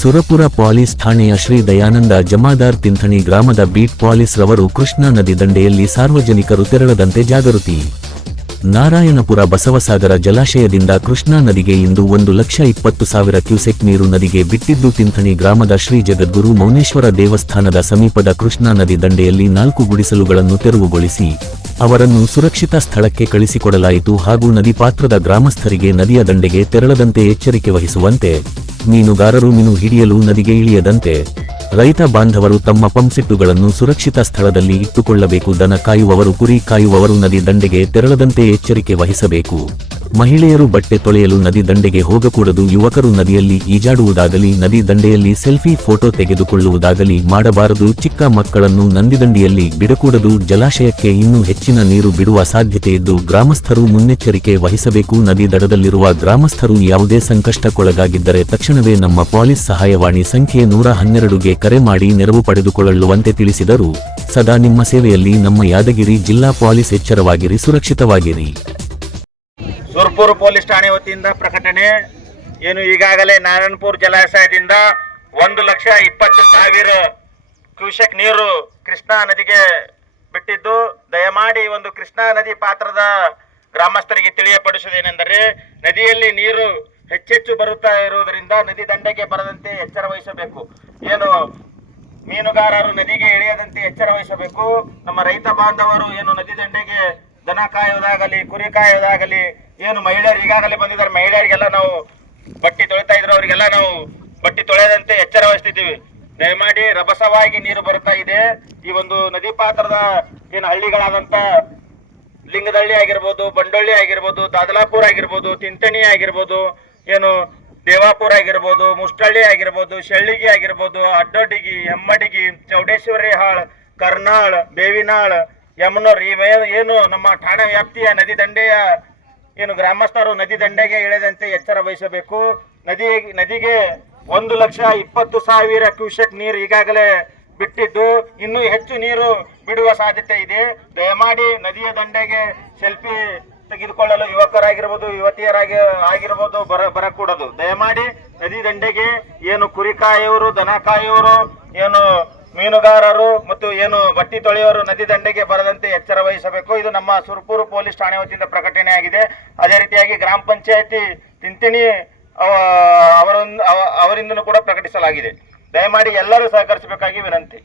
Surapura police ಠಾಣೆಯ ಶ್ರೀ ದಯಾನಂದ ಜಮಾದಾರ್ ತಿಂಥಣಿ ಗ್ರಾಮದ beet police ರವರು ಕೃಷ್ಣಾ ನದಿ ದಂಡೆಯಲ್ಲಿ ಸಾರ್ವಜನಿಕರು ತೆರಳದಂತೆ ಜಾಗೃತಿ. ನಾರಾಯಣಪುರ ಬಸವಸಾಗರ ಜಲಾಶಯದಿಂದ ಕೃಷ್ಣಾ ನದಿಗೆ ಇಂದು 1,20,000 ಕ್ಯೂಸೆಕ್ ನೀರು ನದಿಗೆ ಬಿಟ್ಟಿದ್ದು, ತಿಂಥಣಿ ಗ್ರಾಮದ ಶ್ರೀ ಜಗದ್ಗುರು ಮೌನೇಶ್ವರ ದೇವಸ್ಥಾನದ ಸಮೀಪದ ಕೃಷ್ಣಾ ನದಿ ದಂಡೆಯಲ್ಲಿ 4 ಗುಡಿಸಲುಗಳನ್ನು ತೆರವುಗೊಳಿಸಿ ಅವರನ್ನು ಸುರಕ್ಷಿತ ಸ್ಥಳಕ್ಕೆ ಕಳಿಸಿಕೊಡಲಾಯಿತು. ಹಾಗೂ ನದಿ ಪಾತ್ರದ ಗ್ರಾಮಸ್ಥರಿಗೆ ನದಿಯ ದಂಡೆಗೆ ತೆರಳದಂತೆ ಎಚ್ಚರಿಕೆ ವಹಿಸುವಂತೆ, ಮೀನುಗಾರರು ಮೀನು ಹಿಡಿಯಲು ನದಿಗೆ ಇಳಿಯದಂತೆ, ರೈತ ಬಾಂಧವರು ತಮ್ಮ ಪಂಪ್ಸೆಟ್ಟುಗಳನ್ನು ಸುರಕ್ಷಿತ ಸ್ಥಳದಲ್ಲಿ ಇಟ್ಟುಕೊಳ್ಳಬೇಕು. ದನ ಕಾಯುವವರು ಕುರಿ ಕಾಯುವವರು ನದಿ ದಂಡೆಗೆ ತೆರಳದಂತೆ ಎಚ್ಚರಿಕೆ ವಹಿಸಬೇಕು. ಮಹಿಳೆಯರು ಬಟ್ಟೆ ತೊಳೆಯಲು ನದಿ ದಂಡೆಗೆ ಹೋಗಕೂಡದು. ಯುವಕರು ನದಿಯಲ್ಲಿ ಈಜಾಡುವುದಾಗಲಿ ನದಿ ದಂಡೆಯಲ್ಲಿ ಸೆಲ್ಫಿ ಫೋಟೋ ತೆಗೆದುಕೊಳ್ಳುವುದಾಗಲಿ ಮಾಡಬಾರದು. ಚಿಕ್ಕ ಮಕ್ಕಳನ್ನು ನದಿದಂಡೆಯಲ್ಲಿ ಬಿಡಕೂಡದು. ಜಲಾಶಯಕ್ಕೆ ಇನ್ನೂ ಹೆಚ್ಚಿನ ನೀರು ಬಿಡುವ ಸಾಧ್ಯತೆಯಿದ್ದು ಗ್ರಾಮಸ್ಥರು ಮುನ್ನೆಚ್ಚರಿಕೆ ವಹಿಸಬೇಕು. ನದಿ ದಡದಲ್ಲಿರುವ ಗ್ರಾಮಸ್ಥರು ಯಾವುದೇ ಸಂಕಷ್ಟಕ್ಕೊಳಗಾಗಿದ್ದರೆ ತಕ್ಷಣವೇ ನಮ್ಮ ಪೊಲೀಸ್ ಸಹಾಯವಾಣಿ ಸಂಖ್ಯೆ 112ಗೆ ಕರೆ ಮಾಡಿ ನೆರವು ಪಡೆದುಕೊಳ್ಳುವಂತೆ ತಿಳಿಸಿದರು. ಸದಾ ನಿಮ್ಮ ಸೇವೆಯಲ್ಲಿ ನಮ್ಮ ಯಾದಗಿರಿ ಜಿಲ್ಲಾ ಪೊಲೀಸ್. ಎಚ್ಚರವಾಗಿರಿ, ಸುರಕ್ಷಿತವಾಗಿರಿ. ಸುರಪುರ ಪೊಲೀಸ್ ಠಾಣೆ ವತಿಯಿಂದ ಪ್ರಕಟಣೆ. ಏನು ಈಗಾಗಲೇ ನಾರಾಯಣಪುರ ಜಲಾಶಯದಿಂದ 1,20,000 ಕ್ಯೂಸೆಕ್ ನೀರು ಕೃಷ್ಣಾ ನದಿಗೆ ಬಿಟ್ಟಿದ್ದು, ದಯಮಾಡಿ ಒಂದು ಕೃಷ್ಣಾ ನದಿ ಪಾತ್ರದ ಗ್ರಾಮಸ್ಥರಿಗೆ ತಿಳಿಯಪಡಿಸುವುದೇನೆಂದರೆ, ನದಿಯಲ್ಲಿ ನೀರು ಹೆಚ್ಚೆಚ್ಚು ಬರುತ್ತಾ ಇರುವುದರಿಂದ ನದಿ ದಂಡೆಗೆ ಬರದಂತೆ ಎಚ್ಚರ ವಹಿಸಬೇಕು. ಏನು ಮೀನುಗಾರರು ನದಿಗೆ ಇಳಿಯದಂತೆ ಎಚ್ಚರ ವಹಿಸಬೇಕು. ನಮ್ಮ ರೈತ ಬಾಂಧವರು ಏನು ನದಿ ದಂಡೆಗೆ ದನ ಕಾಯುವುದಾಗಲಿ ಕುರಿ ಕಾಯುವುದಾಗಲಿ, ಏನು ಮಹಿಳೆಯರು ಈಗಾಗಲೇ ಬಂದಿದ್ದಾರೆ, ಮಹಿಳೆಯರಿಗೆಲ್ಲ ನಾವು ಬಟ್ಟೆ ತೊಳಿತಾ ಇದ್ರು, ಅವರಿಗೆಲ್ಲ ನಾವು ಬಟ್ಟೆ ತೊಳೆಯದಂತೆ ಎಚ್ಚರ ವಹಿಸ್ತಿದ್ದೀವಿ. ದಯಮಾಡಿ ರಭಸವಾಗಿ ನೀರು ಬರುತ್ತಾ ಇದೆ. ಈ ಒಂದು ನದಿ ಪಾತ್ರದ ಏನು ಹಳ್ಳಿಗಳಾದಂತ ಲಿಂಗದಳ್ಳಿ ಆಗಿರ್ಬೋದು, ಬಂಡೊಳ್ಳಿ ಆಗಿರ್ಬೋದು, ದಾದಲಾಪುರ ಆಗಿರ್ಬೋದು, ತಿಂತಣಿ ಆಗಿರ್ಬೋದು, ಏನು ದೇವಾಪುರ ಆಗಿರ್ಬೋದು, ಮುಷ್ಟಳ್ಳಿ ಆಗಿರ್ಬೋದು, ಶೆಳ್ಳಿಗಿ ಆಗಿರ್ಬೋದು, ಅಡ್ಡೊಡ್ಡಿಗಿ, ಹೆಮ್ಮಡಿಗಿ, ಚೌಡೇಶ್ವರಿ ಹಾಳ್, ಕರ್ನಾಳ್, ಬೇವಿನಾಳ್, ಯಮನೂರ್, ಏನು ನಮ್ಮ ಠಾಣೆ ವ್ಯಾಪ್ತಿಯ ನದಿ ದಂಡೆಯ ಏನು ಗ್ರಾಮಸ್ಥರು ನದಿ ದಂಡೆಗೆ ಇಳಿದಂತೆ ಎಚ್ಚರ ವಹಿಸಬೇಕು. ನದಿಗೆ 1,20,000 ಕ್ಯೂಸೆಕ್ ನೀರು ಈಗಾಗಲೇ ಬಿಟ್ಟಿದ್ದು, ಇನ್ನೂ ಹೆಚ್ಚು ನೀರು ಬಿಡುವ ಸಾಧ್ಯತೆ ಇದೆ. ದಯಮಾಡಿ ನದಿಯ ದಂಡೆಗೆ ಸೆಲ್ಫಿ ತೆಗೆದುಕೊಳ್ಳಲು ಯುವಕರಾಗಿರ್ಬೋದು, ಆಗಿರ್ಬೋದು ಬರಕೂಡದು. ದಯಮಾಡಿ ನದಿ ದಂಡೆಗೆ ಏನು ಕುರಿ ಕಾಯುವವರು, ದನ ಕಾಯುವವರು, ಏನು ಮೀನುಗಾರರು ಮತ್ತು ಏನು ಬಟ್ಟಿ ತೊಳೆಯುವವರು ನದಿ ದಂಡೆಗೆ ಬರದಂತೆ ಎಚ್ಚರ ವಹಿಸಬೇಕು. ಇದು ನಮ್ಮ ಸುರಪುರ ಪೊಲೀಸ್ ಠಾಣೆ ವತಿಯಿಂದ ಪ್ರಕಟಣೆ ಆಗಿದೆ. ಅದೇ ರೀತಿಯಾಗಿ ಗ್ರಾಮ ಪಂಚಾಯತಿ ತಿಂತಿಣಿ ಅವರಿಂದಲೂ ಕೂಡ ಪ್ರಕಟಿಸಲಾಗಿದೆ. ದಯಮಾಡಿ ಎಲ್ಲರೂ ಸಹಕರಿಸಬೇಕಾಗಿ ವಿನಂತಿ.